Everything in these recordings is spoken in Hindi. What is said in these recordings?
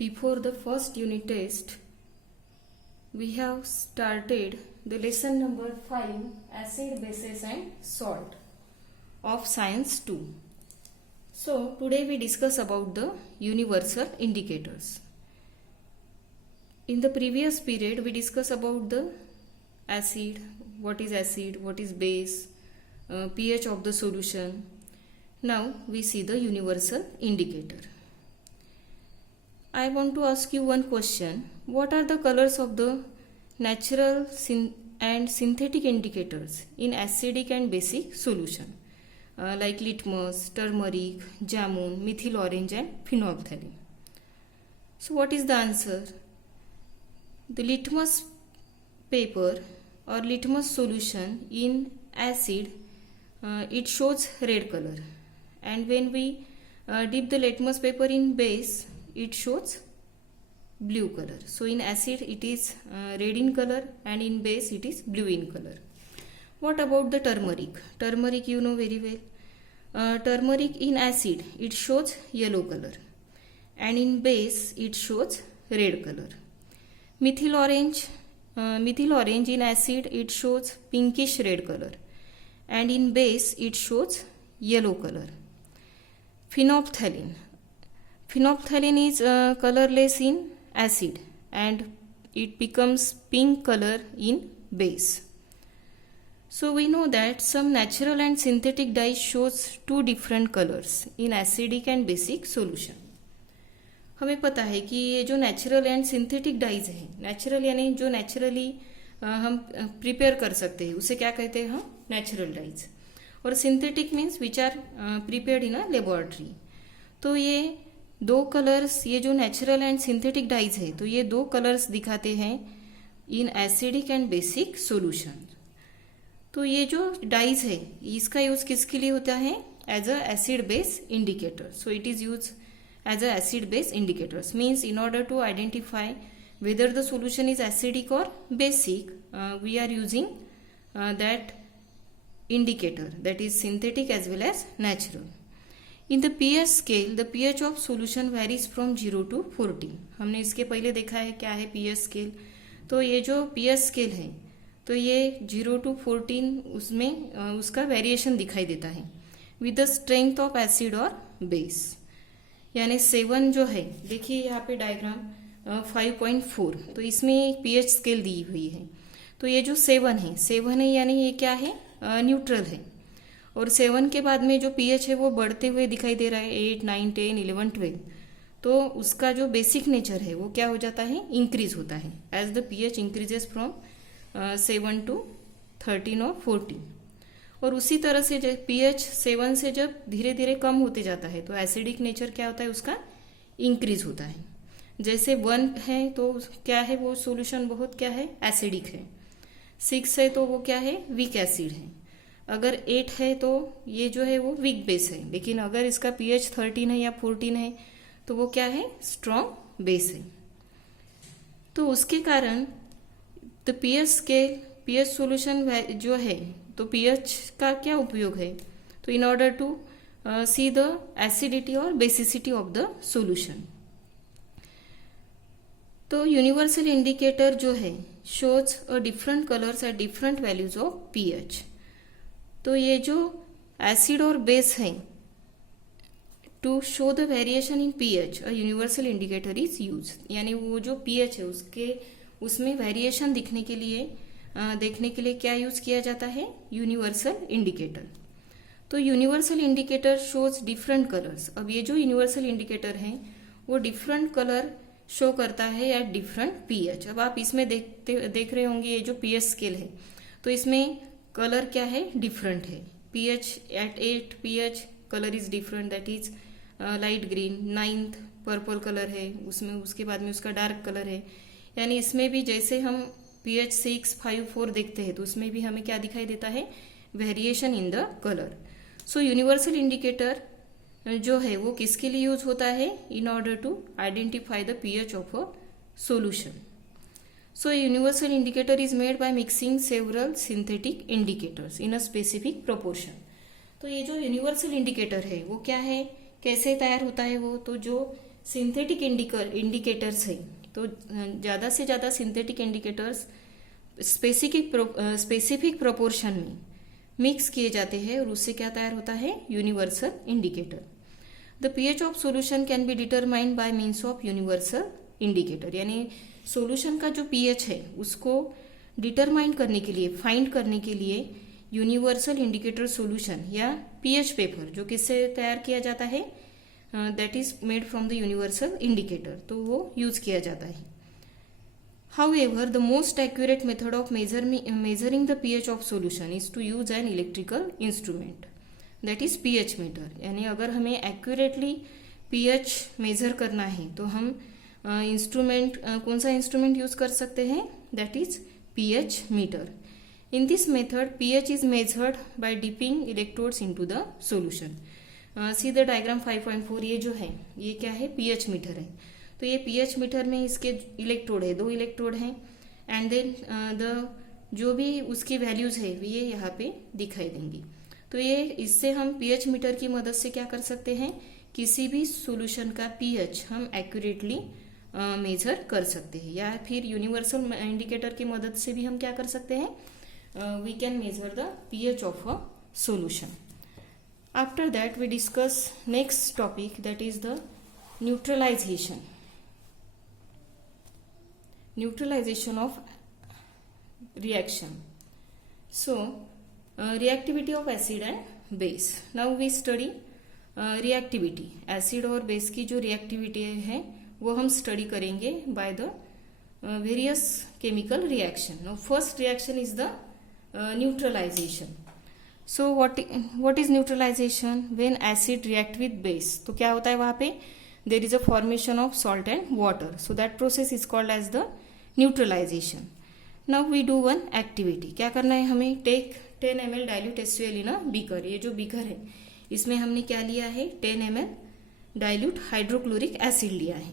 Before the first unit test, we have started the lesson number 5, acid, bases and salt of science 2. So today we discuss about the universal indicators. In the previous period we discussed about the acid, what is base, pH of the solution. Now we see the universal indicator. I want to ask you one question. What are the colors of the natural and synthetic indicators in acidic and basic solution? Like litmus, turmeric, jamun, methyl orange and phenolphthalein. So what is the answer? The litmus paper or litmus solution in acid, it shows red color, and when we dip the litmus paper in base, it shows blue color. So in acid it is red in color and in base it is blue in color. What about the turmeric? Turmeric you know very well. Turmeric in acid it shows yellow color and in base it shows red color. Methyl orange in acid it shows pinkish red color and in base it shows yellow color. Phenolphthalein is colorless in acid and it becomes pink color in base. So we know that some natural and synthetic dyes shows two different colors in acidic and basic solution. हमें पता है कि ये जो नेचुरल एंड सिंथेटिक डाइज है, नेचुरल यानी जो नेचुरली हम प्रिपेयर कर सकते हैं उसे क्या कहते हैं हम नेचुरल डाइज, और synthetic means which are prepared in a laboratory. तो ये दो कलर्स, ये जो नेचुरल एंड सिंथेटिक डाइज है तो ये दो कलर्स दिखाते हैं in acidic and basic solution. तो ये जो डाइज है इसका यूज किसके लिए होता है? As a acid base indicator. So it is use as a acid base indicators, means in order to identify whether the solution is acidic or basic, we are using that indicator, that is synthetic as well as natural. In the pH scale, the pH of solution varies from 0 to 14. हमने इसके पहले देखा है क्या है pH scale. तो ये जो pH scale है तो ये 0 to 14 उसमें उसका वेरिएशन दिखाई देता है with the strength of acid or base. यानी 7 जो है, देखिए यहाँ पे डायग्राम 5.4, तो इसमें एक pH स्केल दी हुई है. तो ये जो 7 है यानी ये क्या है? न्यूट्रल है. और 7 के बाद में जो pH है वो बढ़ते हुए दिखाई दे रहा है 8, 9, 10, 11, 12. तो उसका जो बेसिक नेचर है वो क्या हो जाता है? इंक्रीज होता है as the pH increases from 7 to 13 और 14. और उसी तरह से जब pH 7 से जब धीरे धीरे कम होते जाता है तो एसिडिक नेचर क्या होता है? उसका इंक्रीज होता है. जैसे 1 है तो क्या है? वो सॉल्यूशन बहुत क्या है? एसिडिक है. 6 है तो वो क्या है? वीक एसिड है. अगर 8 है तो ये जो है वो वीक बेस है. लेकिन अगर इसका pH 13 है या 14 है तो वो क्या है? स्ट्रॉन्ग बेस है. तो उसके कारण द pH सॉल्यूशन जो है तो pH का क्या उपयोग है? तो in order to see the acidity और बेसिसिटी ऑफ द सॉल्यूशन. तो यूनिवर्सल इंडिकेटर जो है shows a different colours at different values of pH. तो ये जो एसिड और बेस है to show the variation in pH a universal indicator is use. यानी वो जो pH है उसमें वेरिएशन देखने के लिए क्या यूज किया जाता है? Universal indicator. तो universal indicator shows different colours. अब ये जो यूनिवर्सल इंडिकेटर है वो डिफरेंट कलर शो करता है एट डिफरेंट pH. अब आप इसमें देख रहे होंगे ये जो pH स्केल है तो इसमें कलर क्या है? डिफरेंट है. pH at 8 pH colour is different, that is light green. 9th purple colour है, उसमें उसके बाद में उसका डार्क कलर है. यानी इसमें भी जैसे हम pH 6, 5, 4 देखते हैं तो उसमें भी हमें क्या दिखाई देता है? Variation in the colour. So universal indicator जो है वो किसके लिए यूज होता है? In order to identify the pH of a solution. So universal indicator is made by mixing several synthetic indicators in a specific proportion. तो ये जो यूनिवर्सल इंडिकेटर है वो क्या है? कैसे तैयार होता है वो? तो जो सिंथेटिक इंडिकेटर्स है, तो ज़्यादा से ज़्यादा सिंथेटिक इंडिकेटर्स स्पेसिफिक प्रोपोर्शन में मिक्स किए जाते हैं और उससे क्या तैयार होता है, universal indicator. The pH of solution can be determined by means of universal indicator, यानी सॉल्यूशन का जो पीएच है उसको डिटरमाइन करने के लिए, फाइंड करने के लिए यूनिवर्सल इंडिकेटर सॉल्यूशन या पीएच पेपर जो किससे तैयार किया जाता है, that is made from the universal indicator, तो वो यूज किया जाता है। However, the most accurate method of measuring the pH of solution is to use an electrical instrument, that is pH meter। यानी अगर हमें accurately pH measure करना है तो हम इंस्ट्रूमेंट कौन सा इंस्ट्रूमेंट यूज कर सकते हैं, that is pH meter। In this method, pH is measured by dipping electrodes into the solution। See the diagram 5.4, ये जो है ये क्या है, pH मीटर है। तो ये pH मीटर में इसके इलेक्ट्रोड है, 2 इलेक्ट्रोड हैं, एंड देन द जो भी उसकी वैल्यूज है ये यहाँ पे दिखाई देंगी। तो ये इससे हम pH मीटर की मदद से क्या कर सकते हैं, किसी भी सॉल्यूशन का pH हम एक्यूरेटली मेजर कर सकते हैं, या फिर यूनिवर्सल इंडिकेटर की मदद से भी हम क्या कर सकते हैं, we can measure the pH of a solution. After that we discuss next topic, that is the neutralisation of reaction। So reactivity of acid and base। Now we study reactivity, acid और base की जो reactivity है वो हम study करेंगे by the various chemical reaction। Now first reaction is the neutralization। So what is neutralization? When acid react with base, तो क्या होता है वहाँ पे, there is a formation of salt and water, so that process is called as the neutralization। Now we do one activity। क्या करना है हमें, take 10 ml dilute HCl in a beaker। ये जो बीकर है इसमें हमने क्या लिया है, 10 ml dilute हाइड्रोक्लोरिक एसिड लिया है।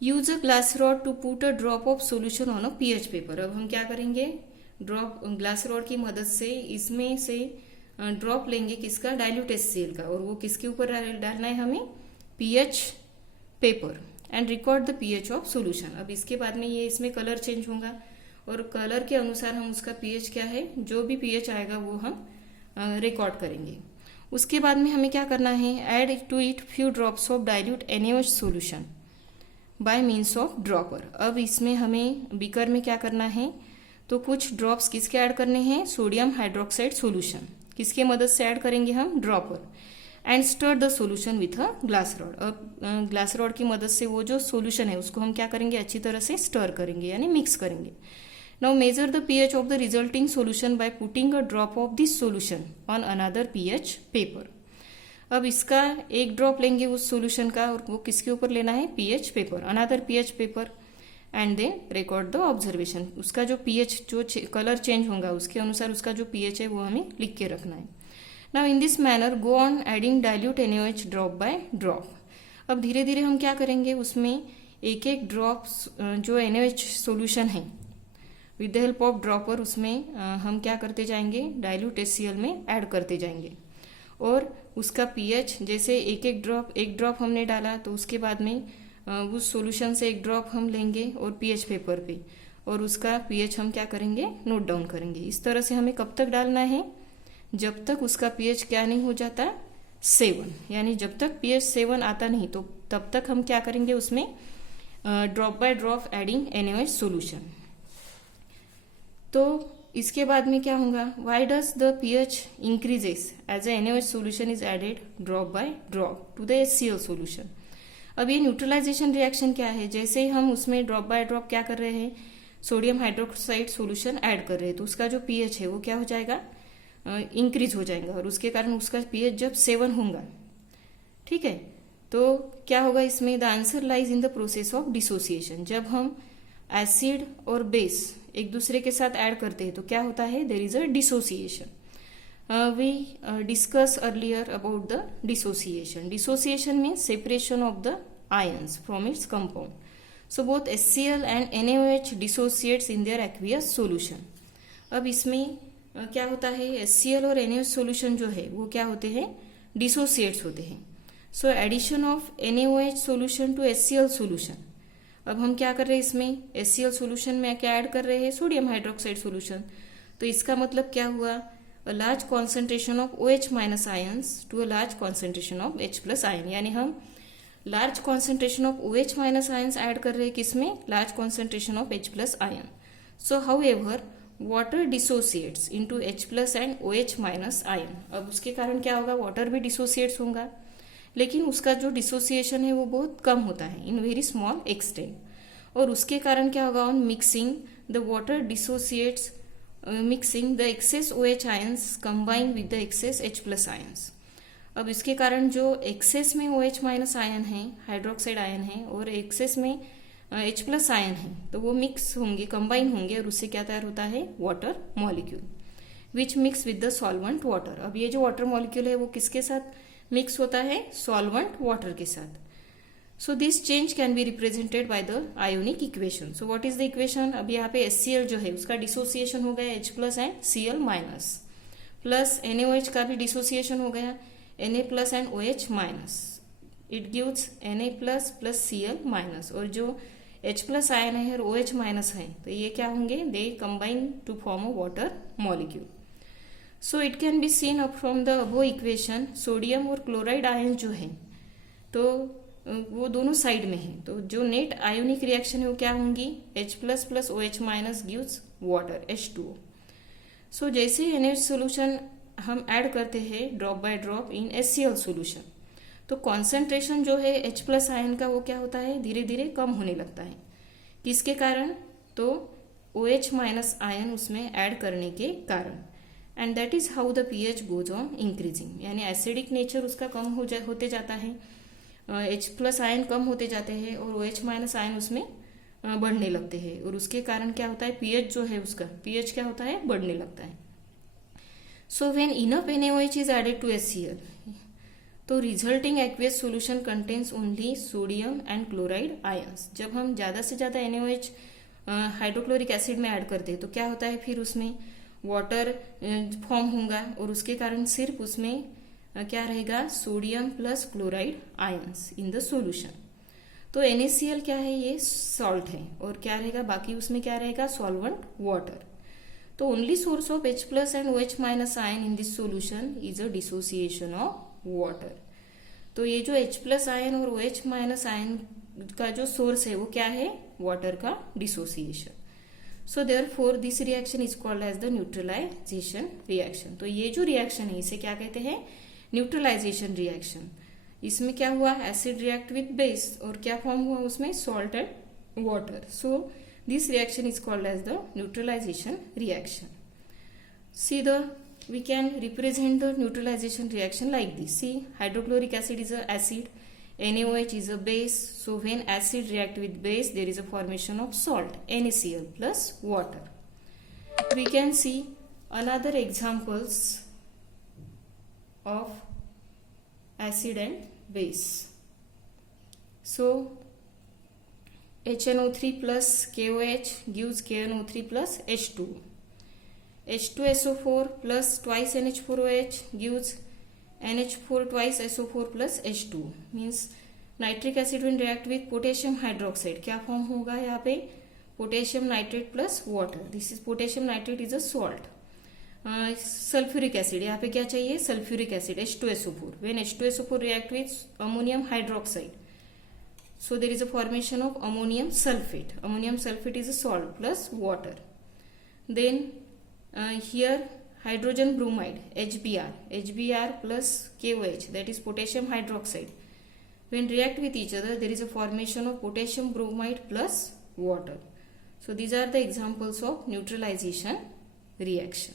Use a glass rod to put a drop of solution on a pH paper. अब हम क्या करेंगे, ड्रॉप ग्लास रॉड की मदद से इसमें से ड्रॉप लेंगे किसका, डाइल्यूट HCl का, और वो किसके ऊपर डालना है हमें, pH paper, and record the pH of solution. अब इसके बाद में ये इसमें कलर चेंज होगा और कलर के अनुसार हम उसका पीएच क्या है, जो भी पीएच आएगा वो हम रिकॉर्ड करेंगे। उसके बाद में हमें क्या करना है, add to it few drops of dilute NaOH solution by means of dropper. अब इसमें हमें बीकर में क्या करना है, तो कुछ ड्रॉप्स किसके ऐड करने हैं, सोडियम हाइड्रोक्साइड सॉल्यूशन, किसके मदद से ऐड करेंगे हम, dropper, and stir the solution with a glass rod. अब ग्लास रॉड की मदद से वो जो सोल्यूशन है उसको हम क्या करेंगे, अच्छी तरह से स्टर करेंगे यानी मिक्स करेंगे। Now measure the pH of the resulting solution by putting a drop of this solution on another pH paper. अब इसका एक ड्रॉप लेंगे उस सोल्यूशन का और वो किसके ऊपर लेना है, pH paper, another pH paper, and then record the observation. उसका जो पीएच जो कलर चेंज होगा उसके अनुसार उसका जो पीएच है वो हमें लिख के रखना है। Now in this manner go on adding dilute NaOH drop by drop। अब धीरे धीरे हम क्या करेंगे, उसमें एक एक ड्रॉप जो NaOH सॉल्यूशन है with the help of dropper उसमें हम क्या करते जाएंगे, डाइल्यूट HCl में ऐड करते जाएंगे, और उसका पीएच जैसे एक ड्रॉप हमने डाला तो उसके बाद में उस सॉल्यूशन से एक ड्रॉप हम लेंगे और पीएच पेपर पे, और उसका पीएच हम क्या करेंगे, नोट डाउन करेंगे। इस तरह से हमें कब तक डालना है, जब तक उसका पीएच क्या नहीं हो जाता 7, यानी जब तक पीएच 7 आता नहीं तो तब तक हम क्या करेंगे, उसमें drop by drop adding NaOH solution. तो इसके बाद में क्या होगा, why does the pH increases as a NaOH solution is added drop by drop to the HCl solution. अब ये न्यूट्रलाइजेशन रिएक्शन क्या है, जैसे ही हम उसमें ड्रॉप बाय ड्रॉप क्या कर रहे हैं, सोडियम हाइड्रोक्साइड सॉल्यूशन ऐड कर रहे हैं, तो उसका जो पीएच है वो क्या हो जाएगा, इंक्रीज हो जाएगा, और उसके कारण उसका पीएच जब 7 होगा, ठीक है, तो क्या होगा इसमें, the answer lies in the process of dissociation. जब हम एसिड और बेस एक दूसरे के साथ ऐड करते हैं तो क्या होता है, there is a dissociation. We discuss earlier about the dissociation. Dissociation means separation of the ions from its compound. So both HCl and NaOH dissociates in their aqueous solution. अब इसमें क्या होता है, HCl और NaOH सॉल्यूशन जो है वो क्या होते हैं, डिसोसिएट्स होते हैं। So addition of NaOH solution to HCl solution. अब हम क्या कर रहे हैं इसमें, HCl सोल्यूशन में क्या ऐड कर रहे हैं, सोडियम हाइड्रोक्साइड सोल्यूशन. तो इसका मतलब क्या हुआ, a large concentration of OH minus ions to a large concentration of H plus ion. यानी हम large concentration of OH minus ions add कर रहे हैं किसमें, large concentration of H plus ion. So however water dissociates into H plus and OH minus ion. अब उसके कारण क्या होगा, वाटर भी डिसोसिएट्स होगा, लेकिन उसका जो डिसोसिएशन है वो बहुत कम होता है, इन वेरी स्मॉल एक्सटेंट. और उसके कारण क्या होगा, on mixing the water dissociates mixing the excess OH ions combine with the excess H plus ions. अब इसके कारण जो एक्सेस में OH माइनस आयन है, हाइड्रोक्साइड आयन है, और एक्सेस में H प्लस आयन है, तो वो मिक्स होंगे, कंबाइन होंगे, और उससे क्या तैयार होता है, water molecule which mix with the solvent water. अब ये जो वाटर मॉलिक्यूल है वो किसके साथ मिक्स होता है, सॉल्वेंट वाटर के साथ. So this change can be represented by the ionic equation. So what is the equation, अब यहाँ पे HCl जो है उसका डिसोसिएशन हो गया H plus and Cl minus, plus NaOH का भी डिसोसिएशन हो गया Na plus and OH minus. It gives Na plus plus Cl minus, और जो H प्लस आयन है और OH माइनस है, तो ये क्या होंगे, they combine to form a water molecule. So it can be seen up from the above equation, sodium और क्लोराइड आयन जो है तो वो दोनों साइड में है, तो जो नेट आयोनिक रिएक्शन है वो क्या होंगी, H plus plus OH minus gives water H2O. सो जैसे NaOH सोल्यूशन हम ऐड करते हैं drop by drop in HCl solution, तो कॉन्सेंट्रेशन जो है H प्लस आयन का वो क्या होता है, धीरे धीरे कम होने लगता है. किसके कारण, तो OH माइनस आयन उसमें ऐड करने के कारण. And that is how the pH goes on increasing. यानी एसिडिक नेचर उसका कम होते जाता है, H प्लस आयन कम होते जाते हैं, और OH माइनस आयन उसमें बढ़ने लगते हैं, और उसके कारण क्या होता है, pH जो है उसका pH क्या होता है, बढ़ने लगता है. So when enough NaOH is added to HCl, तो resulting aqueous solution contains only sodium and chloride ions. जब हम ज़्यादा से ज़्यादा NaOH हाइड्रोक्लोरिक एसिड में ऐड करते हैं तो क्या होता है, फिर उसमें वाटर फॉर्म होगा, और उसके कारण सिर्फ उसमें क्या रहेगा, sodium plus chloride ions in the solution. तो NaCl क्या है, ये सॉल्ट है, और क्या रहेगा, बाकी उसमें क्या रहेगा, सॉल्वेंट वाटर. तो only source of H plus and OH minus ion in this solution is a dissociation of water. तो ये जो H प्लस आयन और OH माइनस आयन का जो सोर्स है वो क्या है, वाटर का dissociation. So therefore this reaction is called as the neutralisation reaction. तो ये जो रिएक्शन है इसे क्या कहते हैं, न्यूट्रलाइजेशन रिएक्शन. इसमें क्या हुआ, एसिड रिएक्ट विथ बेस, और क्या फॉर्म हुआ उसमें, salt and water. So this reaction is called as the neutralisation reaction. See the we can represent the neutralization reaction like this. See, hydrochloric acid is a acid, NaOH is a base. So when acid react with base, there is a formation of salt, NaCl plus water. We can see another examples of acid and base. So HNO3 plus KOH gives KNO3 plus H2. H2SO4 plus twice NH4OH gives NH4 twice SO4 plus H2. Means nitric acid when react with potassium hydroxide क्या फॉर्म होगा यहाँ पे, potassium nitrate plus water. This is potassium nitrate is a salt. Sulfuric acid यहाँ पे क्या चाहिए, sulfuric acid H2SO4. When H2SO4 react with ammonium hydroxide, so there is a formation of ammonium sulfate. Ammonium sulfate is a salt plus water. Then here hydrogen bromide HBr plus KOH, that is potassium hydroxide. When react with each other, there is a formation of potassium bromide plus water. So these are the examples of neutralization reaction.